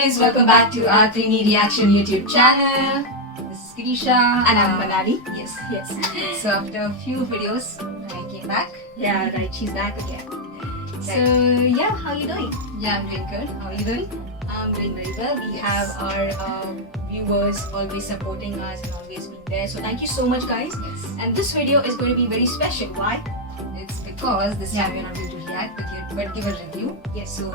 guys, welcome back to our 3D Reaction YouTube channel. This is Kirisha And I'm Manali. Yes. So after a few videos, I came back. Yeah, right. She's back again. So yeah, how you doing? yeah, I'm doing good. How are you doing? I'm doing very well. We Yes. have our viewers always supporting us and always being there. So thank you so much, guys. Yes. And this video is going to be very special. Why? It's because this time we're not going to react, but give a review. Yes. So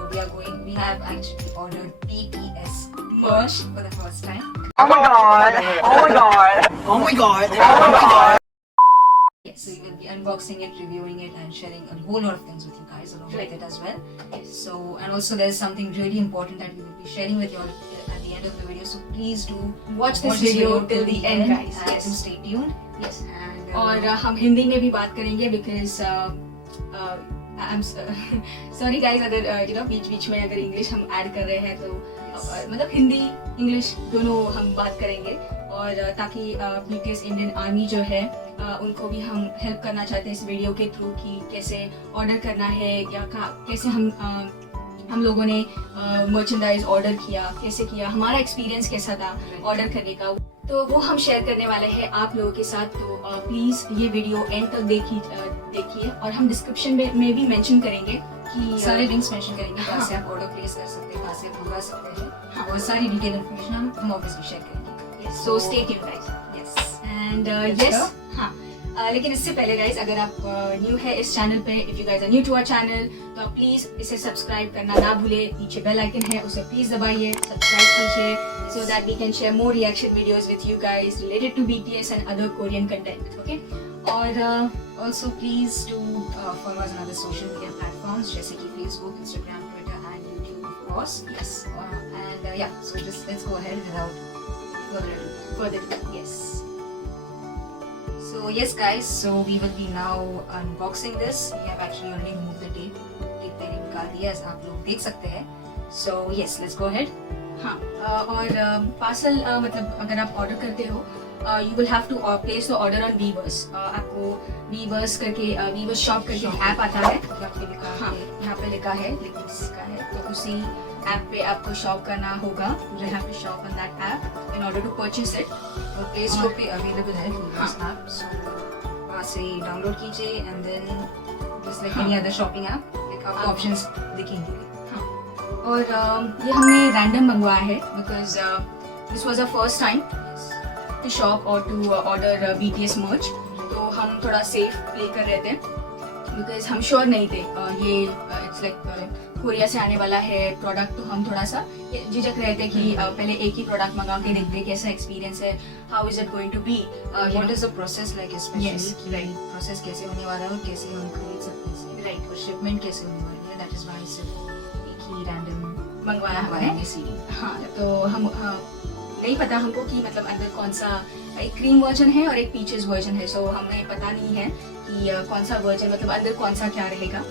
we have actually ordered BTS merch for the first time. Oh my god! Oh my god! Oh my god! Oh my god! Yes. So we will be unboxing it, reviewing it, and sharing a whole lot of things with you guys along with it as well. Yes. So, and also there's something really important that we will be sharing with you all at the end of the video. So please do Watch this video till the end, guys. And Yes. stay tuned. Yes. And और हम हिंदी में भी बात करेंगे because I'm sorry guys अगर बीच में अगर English हम ऐड कर रहे हैं तो मतलब हिंदी इंग्लिश दोनों हम बात करेंगे और ताकि BTS इंडियन आर्मी जो है उनको भी हम हेल्प करना चाहते हैं इस वीडियो के थ्रू कि कैसे ऑर्डर करना है या कैसे हम लोगों ने मर्चेंडाइज ऑर्डर किया, कैसे किया, हमारा एक्सपीरियंस कैसा था ऑर्डर करने का, तो वो हम शेयर करने वाले हैं आप लोगों के साथ. तो प्लीज़ ये वीडियो एंड तक देखिए और हम डिस्क्रिप्शन में भी मेंशन करेंगे कि सारे लिंक्स मेंशन करेंगे कहाँ से आप ऑर्डर प्लेस कर सकते हैं, कहाँ से आप मंगा सकते हैं और सारी डिटेल इन्फॉर्मेशन हम ऑब्वियसली शेयर करेंगे. So stay tuned guys. Yes. And yes हाँ लेकिन इससे पहले गाइज अगर आप न्यू है इस चैनल पे, if you guys are new to our channel तो आप प्लीज इसे सब्सक्राइब करना ना भूले. नीचे बेल आइकन है उसे प्लीज दबाइए, सब्सक्राइब कीजिए so that we can share more reaction videos with you guys related to BTS and other Korean content. Okay और Also please do follow us on other social media platforms जैसे कि Facebook, Instagram, Twitter and YouTube of course. yes And yeah, so just let's go ahead without further ado. further yes. So yes guys, so we will be now unboxing this. We have actually already removed the tape पहले निकाल दिया है, आप लोग देख सकते हैं. So yes, let's go ahead. हाँ और पार्सल मतलब अगर आप ऑर्डर करते हो you will have to place the order on Weverse. आपको वीवर्स करके वीवर्स शॉप करके ऐप आता है. हाँ यहाँ पे लिखा है लिंक्स का है तो उसी ऐप पे आपको शॉप करना होगा. You have to shop on that app in order to purchase it. और प्ले स्टोर पे अवेलेबल है Weverse ऐप. सो वहाँ से डाउनलोड कीजिए and then just like any other shopping app आपको ऑप्शंस दिखेंगे. और ये हमने रैंडम मंगवाया है because this was a first time to shop और टू ऑर्डर BTS मर्च. तो हम थोड़ा सेफ प्ले कर रहे थे बिकॉज हम श्योर नहीं थे ये इट्स लाइक कोरिया से आने वाला है प्रोडक्ट. तो हम थोड़ा सा झिझक रहे थे कि पहले एक ही प्रोडक्ट मंगा के देखते कैसा एक्सपीरियंस है, how is it going to be, what is the process like specially Yes, right. Process कैसे होने वाला है और कैसे हम खरीद सकते हैं. राइट और शिपमेंट कैसे होने वाली है. दैट इज व्हाई सिर्फ एक ही रैंडम मंगवाया हमने. CD. हाँ तो हम नहीं पता हमको कि मतलब अंदर कौन सा एक क्रीम वर्जन है और एक पीचेस वर्जन है. सो हमें पता नहीं है कि कौन सा वर्जन मतलब अंदर कौन सा क्या रहेगा.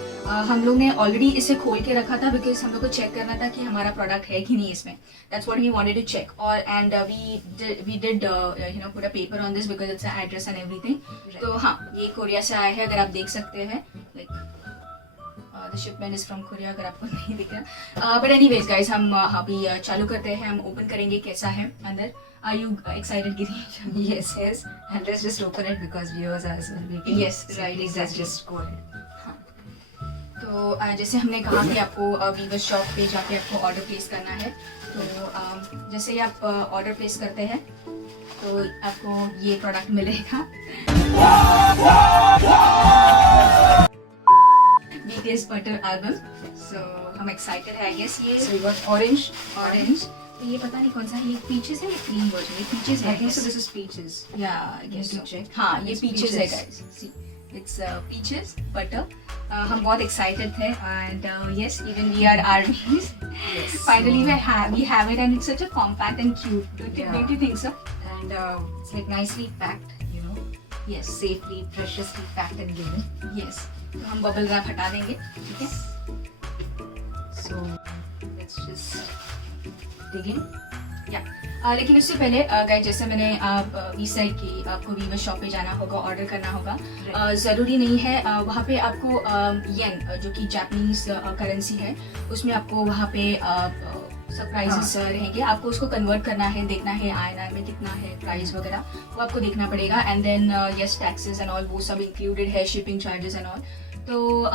हम लोग ने ऑलरेडी इसे खोल के रखा था बिकॉज हम लोग को चेक करना था कि हमारा प्रोडक्ट है कि नहीं इसमें. That's what we wanted to check. और and we did put a paper on this because it's address and everything. तो हाँ ये कोरिया से आया है अगर आप देख सकते हैं. Like the shipment is from Korea अगर आपको नहीं दिख रहा. बट एनीवेज गाइस हम अभी चालू करते हैं. हम ओपन करेंगे कैसा है अंदर. Are you excited Giri? Yes, and let's just open it because viewers are waiting. Yes, right, Let's exactly. just go ahead. तो जैसे हमने कहा कि आपको वीवर्स शॉप पे जाके आपको ऑर्डर प्लेस करना है. तो जैसे ही आप ऑर्डर प्लेस करते हैं तो आपको ये प्रोडक्ट मिलेगा. BTS butter album. सो हम एक्साइटेड है आई गेस. ये So we got orange. Orange. तो ये पता नहीं कौन सा है, ये पीचेस है या क्रीम वर्जन. ये पीचेस है. I think so. This is peaches. या I guess Need to check. हाँ ये It's पीचेस है peaches. Guys. See it's peaches butter. हम बहुत एक्साइटेड थे and yes even we are armies. Yes. Finally we have it and it's such a compact and cute. Don't you think so? And it's like nicely packed, you know, Yes. safely, preciously packed and given. Yes. तो हम bubble wrap हटा देंगे. ठीक है. So let's just dig in. या लेकिन उससे पहले गाइस जैसे मैंने वी साइड की आपको वीवर शॉप पे जाना होगा, ऑर्डर करना होगा. ज़रूरी नहीं है वहाँ पे आपको येन जो कि जापानीज करेंसी है उसमें आपको वहाँ पे सब प्राइसेस रहेंगे. आपको उसको कन्वर्ट करना है, देखना है INR में कितना है प्राइस वगैरह, वो आपको देखना पड़ेगा. And then yes taxes and all वो सब इंक्लूडेड है, शिपिंग चार्जेस एंड ऑल. तो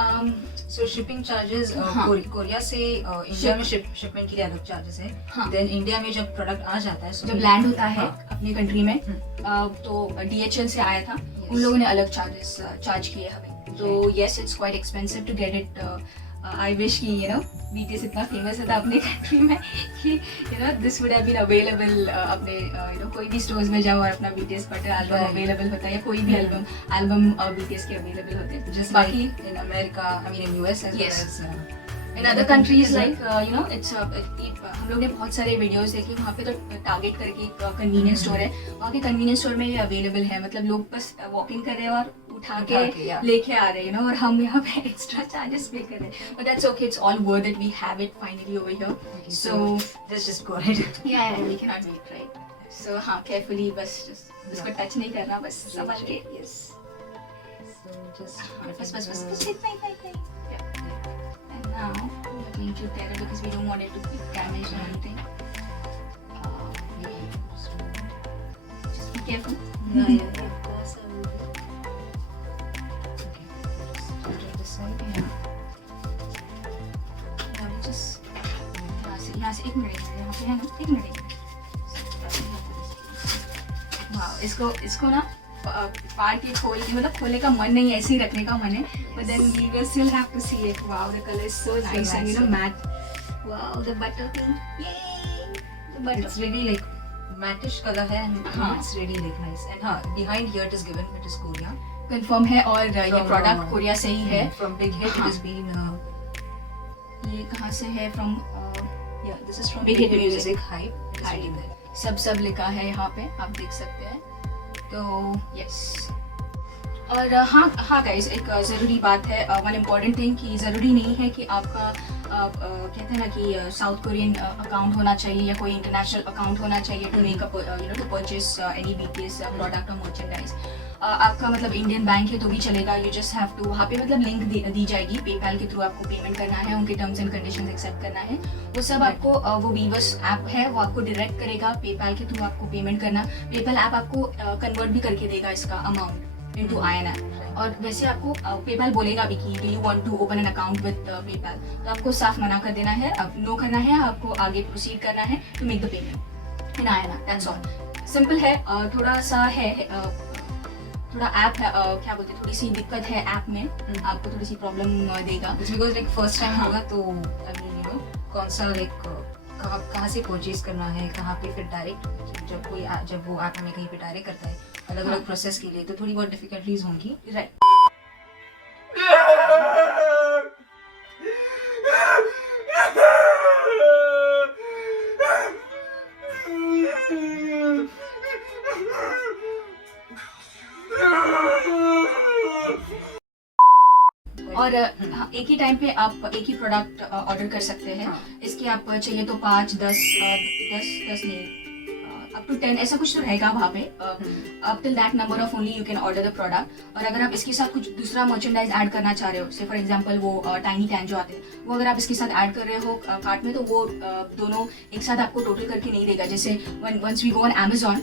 सो शिपिंग चार्जेस हाँ. कोरिया से इंडिया में शिपमेंट के लिए अलग चार्जेस है. हाँ. देन इंडिया में जब प्रोडक्ट आ जाता है, जब लैंड होता है हाँ. अपनी कंट्री में तो DHL से आया था, उन लोगों ने अलग चार्जेस चार्ज किए हमें. तो yes it's quite expensive to get it. I wish कि BTS इतना फेमस था अपने कंट्री में कि this would have been available अपने कोई भी स्टोर्स में जाओ और अपना BTS बटर एल्बम अवेलेबल होता है, या कोई भी एल्बम BTS के अवेलेबल होते हैं. just बाकी like in America, I mean in US as Yes. well as in other countries like it's हम लोग ने बहुत सारे वीडियोस देखे, वहाँ पे तो टारगेट करके एक कन्वीनियंस स्टोर है, वहाँ के कन्वीनियंस स्टोर में ये अवेलेबल है. मतलब लोग बस वॉक इन कर रहे हैं और उठा के yeah. लेके आ रहे हैं और हम यहाँ पे एक्स्ट्रा चार्जेस पे कर रहे हैं. But that's okay, it's all worth it. We have it finally over here. so just go ahead. या we can not wait, right? So हाँ, केयरफुली बस उसको टच नहीं करना, बस संभाल के. यस, So just बस इतना ही. And now we're going to tear it because we don't want it to be damaged or anything. Just be careful. yeah, of course I will. Okay, just on this side. Yeah, we just यहाँ से 1 minute यहाँ पे है ना, 1 minute. वाह, इसको ना फाड़ के खोल के, मतलब खोलने का मन नहीं है, ऐसे ही रखने का मन है. But then we will still have to see it. Wow, the color is so nice and matte. Wow, the butter thing. Yay! The butter. It's really like mattish color है and हाँ. it's really like nice. And हाँ, behind here it is given, it is Korea. Confirm है और ये From, product Korea से ही है. From Big Hit it हाँ. has been ये कहाँ से है? From yeah, this is from Big Hit Music. Hype. It's Hype. really there. सब लिखा है यहाँ पे, आप देख सकते हैं. तो यस, और हाँ गाइस, एक ज़रूरी बात है, वन इम्पॉर्टेंट थिंग, कि ज़रूरी नहीं है कि आपका कहते हैं ना कि साउथ कोरियन अकाउंट होना चाहिए या कोई इंटरनेशनल अकाउंट होना चाहिए to make to purchase any BTS product और मर्चेंडाइज. आपका मतलब इंडियन बैंक है तो भी चलेगा. यू जस्ट हैव टू, वहाँ पे मतलब लिंक दी जाएगी, पेपैल के थ्रू आपको पेमेंट करना है, उनके टर्म्स एंड कंडीशंस एक्सेप्ट करना है. वो सब आपको वो वीवर्स ऐप है वो आपको डायरेक्ट करेगा, पेपैल के थ्रू आपको पेमेंट करना. पेपैल ऐप आपको कन्वर्ट भी करके देगा इसका अमाउंट इनटू INR. और वैसे आपको पेपैल बोलेगा भी कि do you want to open an account with PayPal, तो आपको साफ मना कर देना है, अब नो करना है, आपको आगे प्रोसीड करना है to make the payment in INR. That's all, simple है. थोड़ा सा है थोड़ा ऐप है, क्या बोलते हैं, थोड़ी सी दिक्कत है ऐप में, आपको थोड़ी सी प्रॉब्लम देगा. It's because like first time हाँ. होगा तो I mean कौन सा like कहाँ से परचेज करना है, कहाँ पे फिर डायरेक्ट जब वो ऐप हमें कहीं पे डायरेक्ट करता है अलग अलग प्रोसेस के लिए, तो थोड़ी बहुत डिफिकल्टीज होंगी. राइट. और हाँ, एक ही टाइम पे आप एक ही प्रोडक्ट ऑर्डर कर सकते हैं. हाँ. इसके आप चाहिए तो 5, 10 नहीं, अप टू 10 ऐसा कुछ तो रहेगा वहाँ पे. Up till that number of only you can order the product. और अगर आप इसके साथ कुछ दूसरा मर्चेंडाइज ऐड करना चाह रहे हो, से फॉर एग्जांपल वो टाइनी कैन जो आते हैं, वो अगर आप इसके साथ ऐड कर रहे हो कार्ट में, तो वो दोनों एक साथ आपको टोटल करके नहीं देगा. जैसे once we go on Amazon,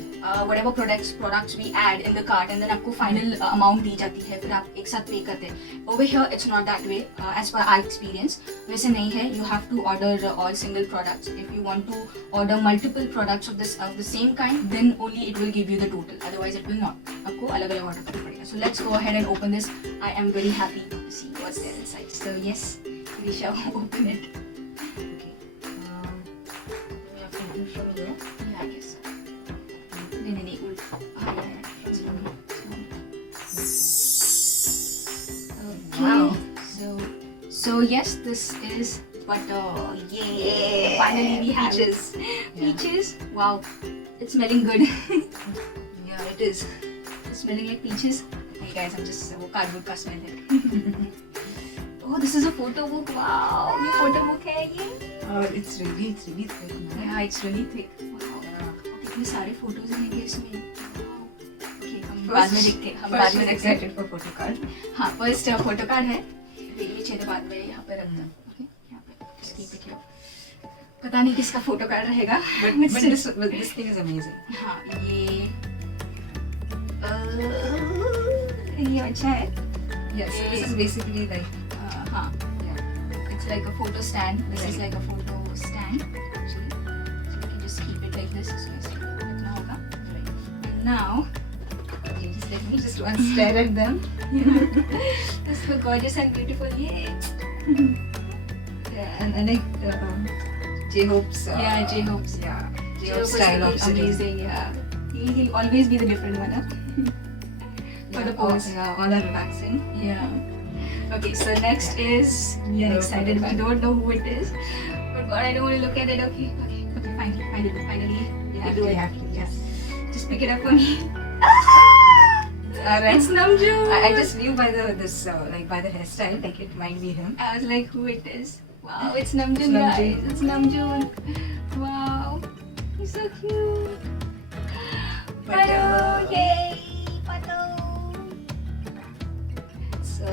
whatever products we add in the cart and then आपको फाइनल अमाउंट दी जाती है, फिर आप एक साथ पे करते हैं. Over here it's not that way, as per our experience वैसे नहीं है. You have to order all single products. If you want to order multiple products of the same kind, then only it will give you the total, otherwise it will not. आपको अलग अलग order करना पड़ेगा. So let's go ahead and open this. I am very happy to see what's there inside. So yes, we shall open it. Okay. We have to open from here. Yeah, I guess so. नहीं उल्ट. हाँ, yeah. It's from here. Okay. So yes, this is butter. Yay! Finally we have Peaches. Peaches. Wow. It's smelling good. Yeah, it is. It's smelling like peaches. Hey guys, I'm just वो cardboard का smell है. Oh, this is a photo book. Wow, ये photo book है ये. It's really thick. Man. Yeah, it's really thick. Wow. Yeah. कितने सारे photos हैं इसमें. Okay, हम First- बाद में देखते हैं. हम First बाद में she's देखते हैं. excited for photo card. हाँ, first photo card है. ये चाहिए तो बाद में यहाँ पे रखते हैं. Okay, यहाँ पे. Just keep it here. पता नहीं किसका फोटो कार्ड रहेगा but this thing is amazing. हाँ ये अच्छा है. Yeah, so this is basically like हाँ, yeah. it's like a photo stand. This is Right. like a photo stand actually. So we can just keep it like this. So इसलिए इतना होगा. Right. And now, Okay, just let me just one stare at them. this is so gorgeous and beautiful. Yay! Yeah, and like J-Hope's. Yeah, J-Hope's. Yeah, J-Hope J-Hope's was style of really sitting. amazing. Yeah, he'll always be the different one. Huh? For the pose. Yeah, all are relaxing. Yeah. Okay, so next is we are excited. I don't know who it is, but God, I don't want to look at it. Okay. Finally. Yeah, do we it. have to. Yes. Just pick it up for me. Alright. It's Namjoon. I just knew by the hairstyle, like it might be him. I was like, who it is? Wow, it's Namjoon, It's Namjoon. guys. It's Namjoon. Wow, he's so cute. Pato, yay, Pato. So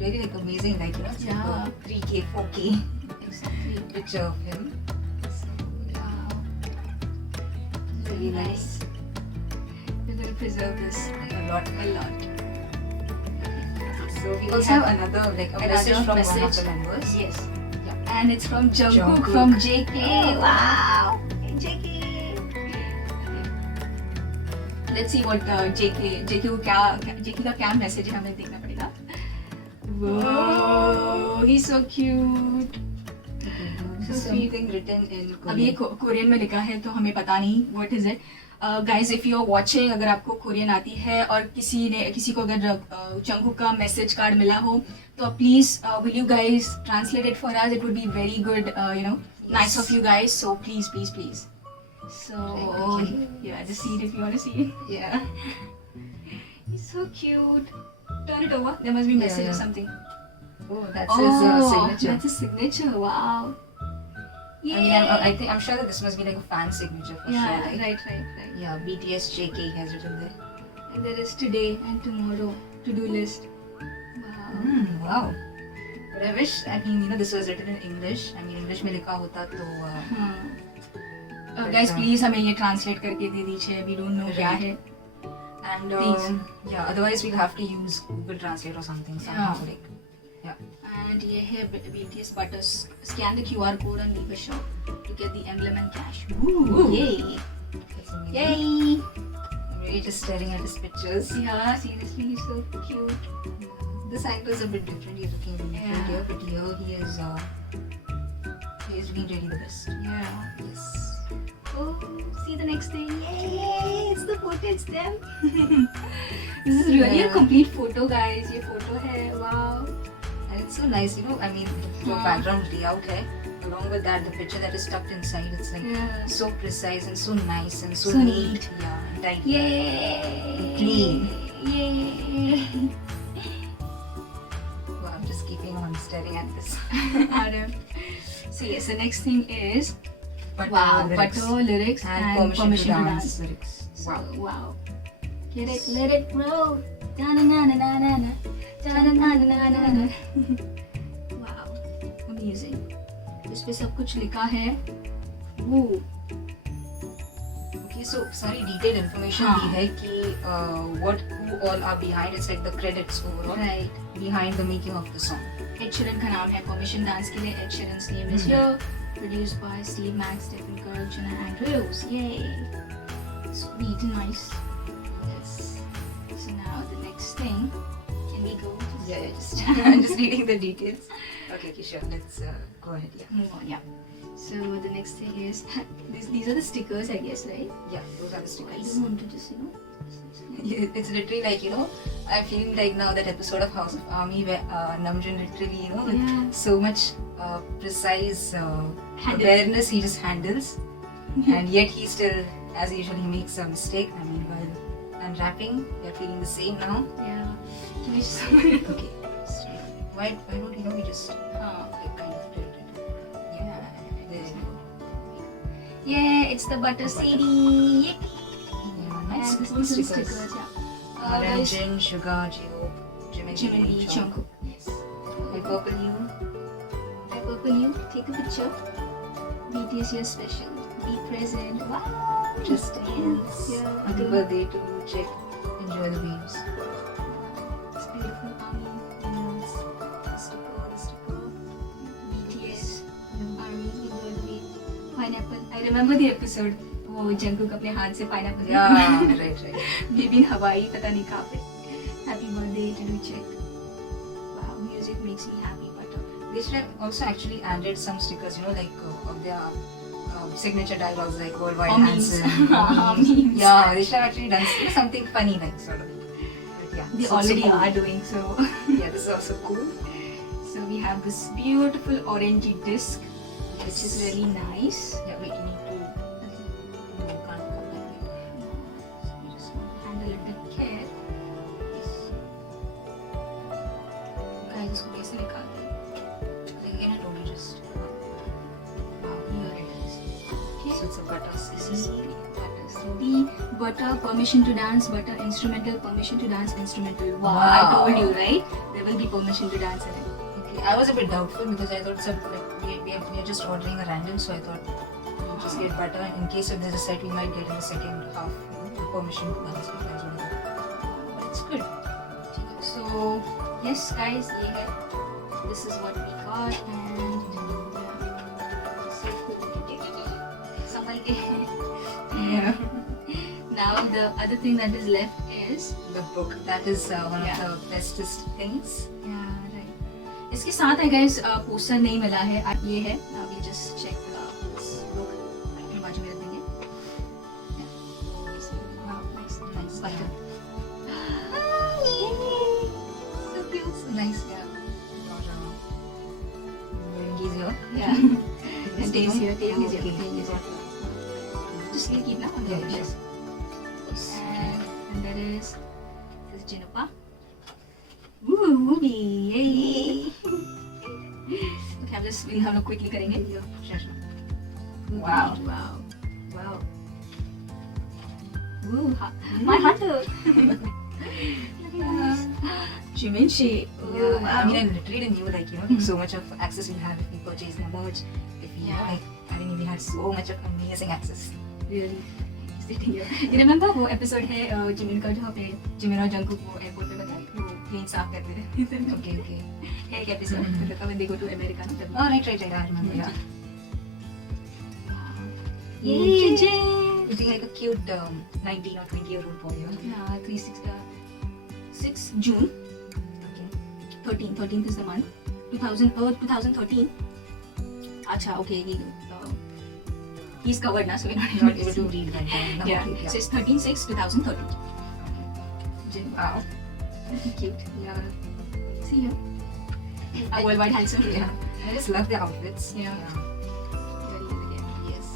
really like amazing, like you know, it's Yeah. like a 3K, 4K Exactly. picture of him. So Wow. really nice. We're gonna preserve this Like a lot. a lot. So we also have another like a message from one of the members. Yes. Yeah. And it's from Jungkook Jungkook. from JK. Oh. Wow. JK. Let's see what JK का क्या message है हमें देखना पड़ेगा. Whoa, he's so cute. So something written in अब ये Korean. Korean में लिखा है तो हमें पता नहीं what is it. Guys, if you are watching, अगर आपको कोरियन आती है और किसी को अगर जंगकुक का मैसेज कार्ड मिला हो तो please will you guys translate it for us? It would be very good, nice of you guys. So please. So Okay. yeah, just see it if you want to see it. Yeah. He's so cute. Turn it over. There must be message Yeah. or something. Oh, that's his signature. That's his signature. Wow. I mean, I'm sure that this must be like a fan signature for Yeah, sure. Like, right. Yeah, BTS JK has written there. And there is today and tomorrow to-do list. Wow. Wow. But I wish, I mean, this was written in English. I mean, English में लिखा होता तो Guys, please हमें ये translate करके दे दीजिए. We don't know क्या है. and Please. yeah, otherwise we'll have to use Google Translate or something somehow. Yeah. Like, yeah. And ये है BTS butters. Scan the QR code and leave a shop to get the emblem and cash. Ooh. Yay! That's amazing. Yay! I'm really just staring at his pictures. Yeah, seriously, he's so cute. This angle is a bit different. He's looking really Yeah. different here, but here he is looking really the best. Yeah. Yes. Oh, see the next thing. Yay! It's the photo, it's them. This is really a Yeah. complete photo, guys. ये photo है, wow. And it's so nice, I mean, the Yeah. background layout hai. Along with that, the picture that is tucked inside, it's like Yeah. so precise and so nice and so, So neat. neat. Yeah, and tight. Yay! Clean. Yay! Wow, I'm just keeping on staring at this. Adam. So yes, the next thing is But wow, lyrics. Pato lyrics and permission to dance lyrics. So, Wow. wow. Get it, let it roll. Da-na-na-na-na-na. Da-na-na-na-na-na. Wow, amazing. इस पे सब कुछ लिखा है. Ooh. Okay, so सारी detailed information हाँ. दी है कि who all are behind. It's like the credits overall Right. behind the making of the song. Ed Sheeran का नाम है परमिशन डांस के लिए. Ed Sheeran's name is here. Produced by Steve Max, Stephen Kirk, Jenna Andrews. Yay! Sweet and nice. Yes. So now the next thing. Can we go? Yeah, just I'm just reading the details. Okay, sure. Let's go ahead. Yeah. Move on. Yeah. So the next thing is these are the stickers, I guess, right? Yeah, those are the I stickers. don't want to just It's literally like, I'm feeling like now that episode of House of Army where Namjoon literally, with Yeah. so much precise Handle. awareness he just handles. And yet he still, as usual, he makes a mistake. I mean, while unwrapping, you're feeling the same now. Yeah. Can we just Okay. So, why don't we just like kind of tilt it? Yeah. There you go. Yeah, it's the butter CD. Yippee! Yeah, nice. And Cool these are stickers. stickers, yeah. Naran, Guys, Jin, Sugar, J-Hope, Jim and E, Jungkook. Yes. My purple you. I purple you. Take a picture. BTS, you're special. Be present. Wow. Just dance. Yeah. Happy birthday to Check. Enjoy the waves. It's beautiful. Army. Yes. Sticker. BTS. Army. Enjoy the way. Pineapple. I remember the episode. वो Jungkook अपने हाथ से pineapple Yeah, right. Maybe in Hawaii, पता नहीं कहाँ पे. Happy birthday to Check. Wow, music makes me happy. But They should have also actually added some stickers, like of their signature dialogues, like worldwide Or memes. handsome. Memes. Yeah, they should have actually done something funny, like sort of. But yeah, they it's also already cool. are doing so. Yeah, this is also cool. So we have this beautiful orangey disc, which is really nice. Yeah, wait, you need to. You can't come back. So you just want to handle it with care. Guys, इसको कैसे निकालते हैं? Like again, I told you just. Wow, here it is. Okay. So it's a butter. Butter, permission to dance, butter, instrumental, permission to dance, instrumental. Wow, I Wow. told you, right? There will be permission to dance in it. Okay, I was a bit doubtful because I thought we are just ordering a random, so I thought we'll just get butter. In case if there's a set, we might get in the second half the permission to dance. But it's good. So, yes, guys, ये है. This is what we got and संभल के. Yeah. Now the other thing that is left is The book, that is one Yeah. of the bestest things. right. इसके साथ है guys poster नहीं मिला है. ये है. Now we just check this book. अपने बाजू में रख देंगे. Yeah. Wow, nice. Butter. So cute, so nice. Yeah. He's here. Yeah. This And Dave is here. Dave is here. Okay. Dave is here. Just keep now. On the Yeah, yes. And there is this Jinapa. Woo, movie. Yay. Okay, I'm just हम लोग quickly करेंगे. Sure. Wow. Wow. Wow. Woo, my hunter. Jiminshi. Yeah, I mean, I literally knew like so much of access we have if we purchase their merch. If we Yeah. I didn't even have so much of amazing access. Really. Sitting here. You remember वो episode है Jimin का जहाँ पे Jimin और Jungkook वो airport पे बताया वो प्लेन साफ करते थे. Okay, okay. है एक episode मतलब when they go to America ना तभी. Oh, right. I remember. Yeah. Yay, Jin. Looking like a cute 19 or 20-year-old boy. Yeah, 6 June. Okay. 13th is the month. 2013. Acha, okay. He's covered now, so we're not Not able to read that. No, Yeah, okay, it says 13/6/2013. Jin. Wow. Cute. Yeah. See here. Worldwide handsome. Yeah. I just love the outfits. Yeah. Very good again. Yes.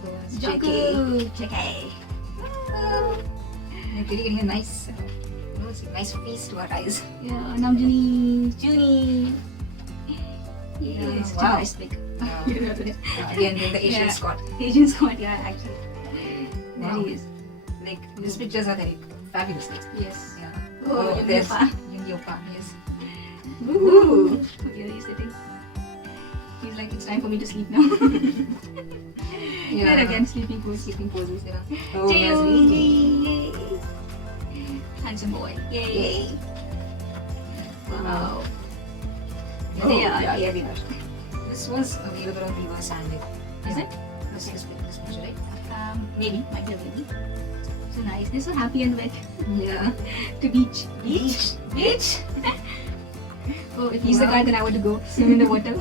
So, Jungkook. JK. Like really getting a nice, it's a nice feast to our eyes. Yeah, Namjoon. Junie. Yeah, Yes, wow. nice pick. Again, in the Asian Yeah. Scott. Asian squad, yeah, actually. There Wow. he is. Like these pictures are like fabulous. Yes. Yeah. Oh, there's Yoon Yoon yes. Woohoo! Here he's sitting. He's like, it's time for me to sleep now. There again, sleeping pose. Sleeping poses. Yeah. Oh, Jaeyoon, yes, yay! Handsome boy. Yay! Wow. Oh, Yeah, yeah, yeah. they are. This was available on Reverse Handling. Is it? This is picture, right? Maybe, might be a baby. So nice. They're so happy and wet. Yeah. To beach. Beach. Oh, if he's the Wow. guy, then I want to go swim in the water.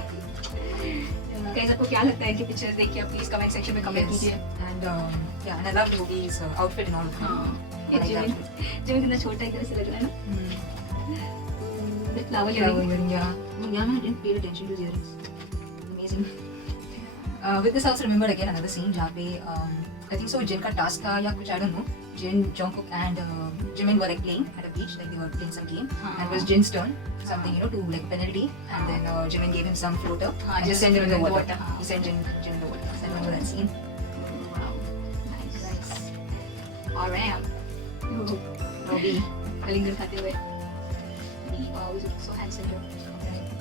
Guys, आपको क्या लगता है इनके pictures देख के आप please comment section में comment Yes. कीजिए. And yeah, and I love Yogi's outfit and all. ये I like Jimin that. Jimin कितना छोटा एक तरह से लग रहा है ना. The flower Yeah, earring. yeah. Oh, yeah, man, I didn't pay attention to his earrings. Amazing. With this, I also remembered again another scene जहाँ पे I think so Jin का task था या कुछ I don't know. Jin, Jungkook and Jimin were like playing at a beach, like they were playing some game, and it was Jin's turn, something to like penalty, and then Jimin gave him some floater and just sent him in the water. He sent Jin in the water. So I remember that scene. Wow. Nice. Nice. RM. Robbie. Kalinger खाते हुए. Wow, he's so handsome.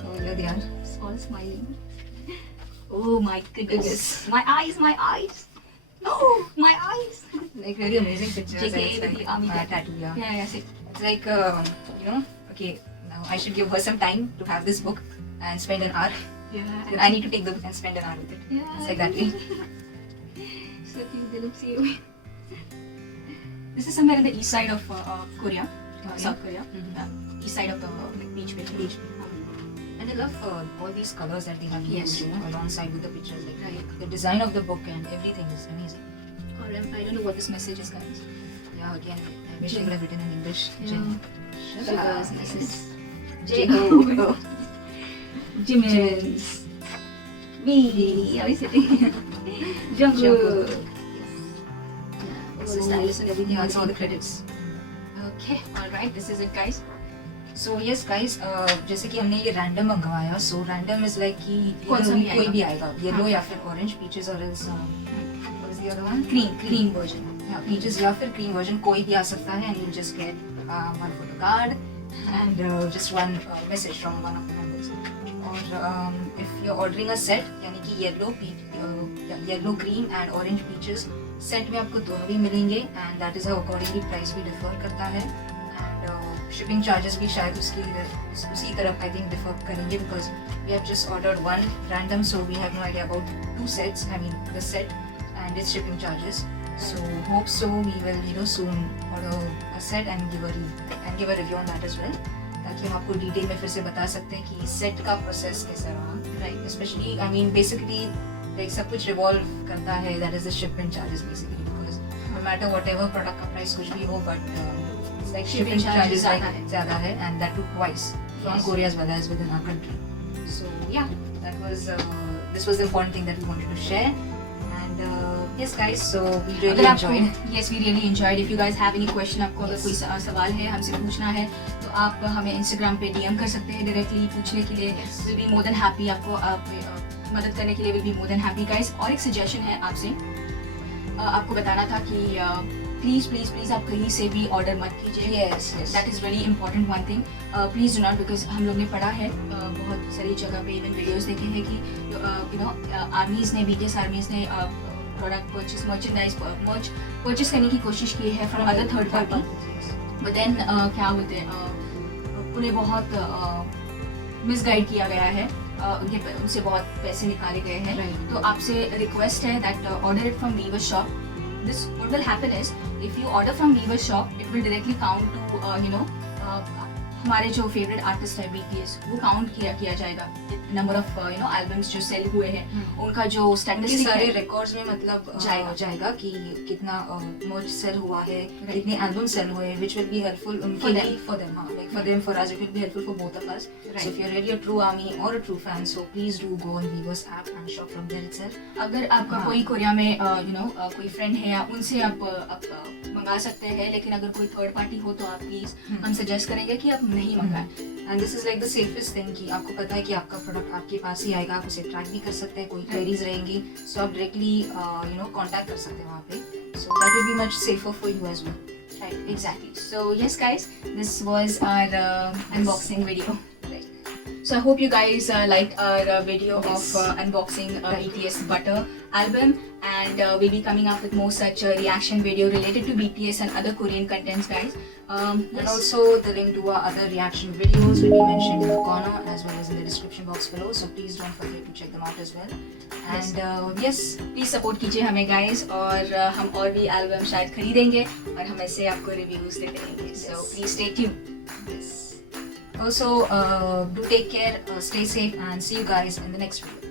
Oh, here they are. All smiling. Oh my goodness. My eyes. Oh, my eyes. Like very amazing pictures. JK and it's with the army tattoo. Yeah. Yeah, see. It's like okay. Now I should give her some time to have this book and spend an hour. Yeah. Then I need to take the book and spend an hour with it. Yeah. It's like that way. So cute, they look so. This is somewhere in the east side of Korea, South Korea. East side of the beach. Beach. And I love all these colors that they have Yes. used, alongside with the pictures. Like the design of the book and everything is amazing. Or I don't know what this message is, guys. Yeah, again, I wish I Jin. could have written in English. Yeah. Jin. Sugar's Yes. message. J-O. Jimin's. Me. Are we sitting? Jungkook. This is nice and everything. Also all the credits. Okay, alright, this is it, guys. So yes guys, जैसे कि हमने ये random मंगवाया. So random is like कि कौन सा भी कोई भी आएगा? आएगा. Yellow हाँ. या फिर orange, peaches or else what is the other one? Cream version. Yeah, peaches या फिर cream version कोई भी आ सकता है. And you just get one photo card and just one message from one of the members. Or if you're ordering a set, यानी कि yellow, green and orange peaches set में आपको दोनों भी मिलेंगे. And that is how accordingly price भी differ करता है. And shipping charges भी शायद उसी तरफ I think differ करेंगे because we have just ordered one random, so we have no idea about two sets. I mean the set and its shipping charges. So hope so we will soon order a set and give a review on that as well. ताकि हम आपको detail में फिर से बता सकते हैं कि सेट का प्रोसेस कैसा रहा. Right. Especially I mean basically like सब कुछ revolve करता है. That is the shipment charges basically because no matter whatever product का price कुछ भी हो but it's like shipping charges like ज़्यादा है and that too twice from Yes. Korea as well as within our country. So yeah, that was this was the important thing that we wanted to share. And yes guys, so we really अगर आपको enjoyed. yes we really enjoyed. If you guys have any question, आपको अगर कोई सवाल है हमसे पूछना है तो आप हमें Instagram पे DM कर सकते हैं डायरेक्टली पूछने के लिए. We'll be more than happy आपको मदद करने के लिए. We'll be more than happy guys. और एक सजेशन है आपसे, आपको बताना था कि प्लीज आप कहीं से भी ऑर्डर मत कीजिए. Yes. That is very important one thing. Please do not, because हम लोग ने पढ़ा है बहुत सारी जगह पे इवन वीडियोस देखे हैं कि आर्मीज़ ने BTS आर्मीज़ ने प्रोडक्ट परचेस करने की कोशिश की है from other third party. But then क्या बोलते हैं उन्हें बहुत मिसगाइड किया गया है. उनसे बहुत पैसे निकाले गए हैं. Right. तो आपसे रिक्वेस्ट है that order it from Weverse shop. This what will happen is if you order from Weaver shop, it will directly count to हमारे जो फेवरेट आर्टिस्ट है BTS वो काउंट किया जाएगा. नंबर ऑफ एल्बम्स जो सेल हुए हैं उनका जो उनके स्टैटिस्टिक सारे है रिकॉर्ड्स में मतलब जाएगा. जाएगा कि कितना मर्च सेल हुआ है, कितने एल्बम सेल हुए हैं, which will be helpful For उनके them. लिए for them. हाँ, like for them, for us, it will be helpful for both of us. Right. So if you're really a true army or a true fan, so please do go on Weaver's app and shop from there itself. अगर आपका हाँ. कोई Korea में कोई friend है या उनसे आप मंगा सकते हैं. लेकिन अगर कोई थर्ड पार्टी हो तो आप प्लीज हम सजेस्ट करेंगे कि आप नहीं मंगाएं. And this is like the safest thing कि आपको पता है कि आपका प्रोडक्ट आपके पास ही आएगा. आप उसे ट्रैक भी कर सकते हैं. कोई क्वेरीज रहेंगी so आप डायरेक्टली कांटेक्ट कर सकते हैं वहाँ पे. So that will be much safer for you as well. Right, exactly. So yes guys, this was our unboxing video. Right. So I hope you guys liked our video Yes. of unboxing Right. BTS Butter album, and we'll be coming up with more such reaction video related to BTS and other Korean contents, guys. And also the link to our other reaction videos will be mentioned in the corner as well as in the description box below. So please don't forget to check them out as well. And yes, please support कीजिए हमें guys, और हम और भी album शायद खरीदेंगे और हम ऐसे आपको रिव्यूज देते रहेंगे. सो Yes. Please stay tuned. yes. Also, do take care, stay safe, and see you guys in the next video.